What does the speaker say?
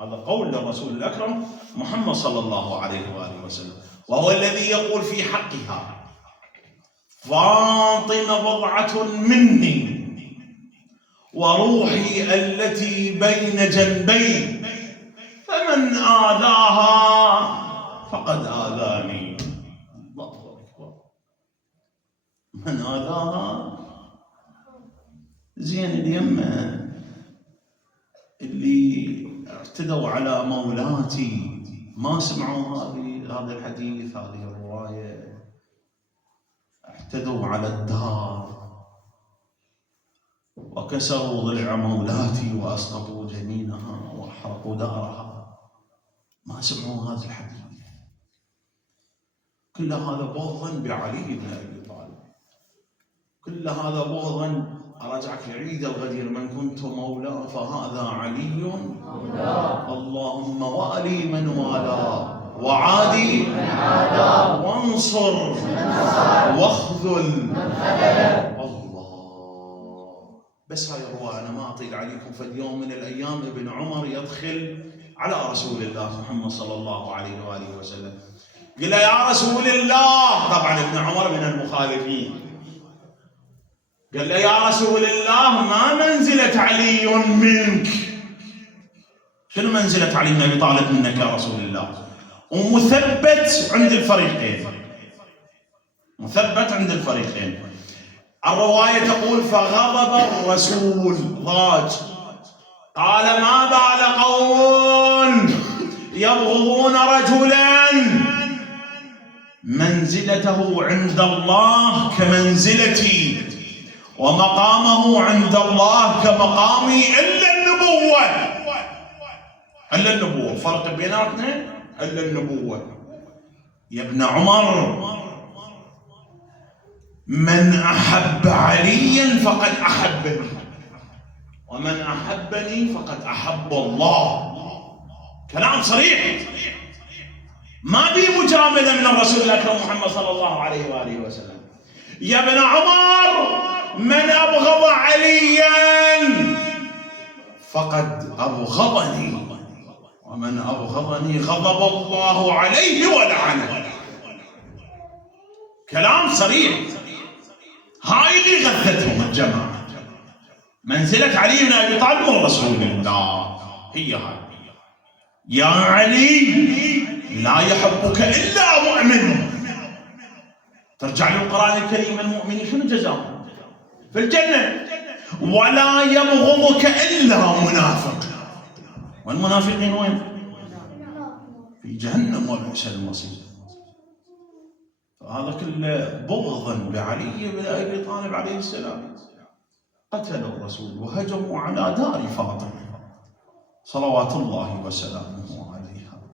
هذا قول للرسول الأكرم محمد صلى الله عليه وآله وسلم، وهو الذي يقول في حقها: فاطمة بضعة مني وروحي التي بين جنبي، فمن آذاها فقد آذاني. الله أكبر. من آذاها زين اليمة اللي اعتدوا على مولاتي ما سمعوا هذا الحديث، هذه الرواية. اعتدوا على الدار وكسروا ضلع مولاتي وأسقطوا جنينها وأحرقوا دارها، ما سمعوا هذا الحديث. كل هذا بغضا بعلي بن أبي طالب، كل هذا بغضا. أرجعك لعيد الغدير: من كنت مولاه فهذا علي مولاه، اللهم والي من والاه وعادي من عاداه وانصر واخذل من خذله. الله. بس هاي الرواية أنا ما أطيل عليكم. فاليوم من الأيام ابن عمر يدخل على رسول الله محمد صلى الله عليه وآله وسلم، قال: يا رسول الله. طبعا ابن عمر من المخالفين. قال له: يا رسول الله، ما منزلة علي منك؟ شنو منزلة علي بن أبي طالب منك يا رسول الله؟ ومثبت عند الفريقين، مثبت عند الفريقين. الرواية تقول: فغضب الرسول ضاج، قال: ما بال قوم يبغضون رجلا منزلته عند الله كمنزلتي ومقامه عند الله كمقامي إلا النبوة. إلا النبوة، فرق بيناتنا إلا النبوة. يا ابن عمر، من أحب عليا فقد أحبني، ومن أحبني فقد أحب الله. كلام صريح، ما بي مجاملة من الرسول الأكرم محمد صلى الله عليه وآله وسلم. يا ابن عمر، من أبغض عليا فقد أبغضني، ومن أبغضني غضب الله عليه ولعنه. كلام صريح. هاي اللي غثتهم الجماعة، منزلة علي بن أبي طالب ورسول الله. هي هاي: يا علي لا يحبك إلا مؤمن. ترجع للقرآن الكريم: المؤمنين شنو جزاهم؟ في الجنة. ولا يبغضك إلا منافق. والمنافقين وين؟ في جهنم وبئس المصير. فهذا كله بغضا بعلي بن أبي طالب عليه السلام. قتلوا الرسول وهجموا على دار فاطمة صلوات الله وسلامه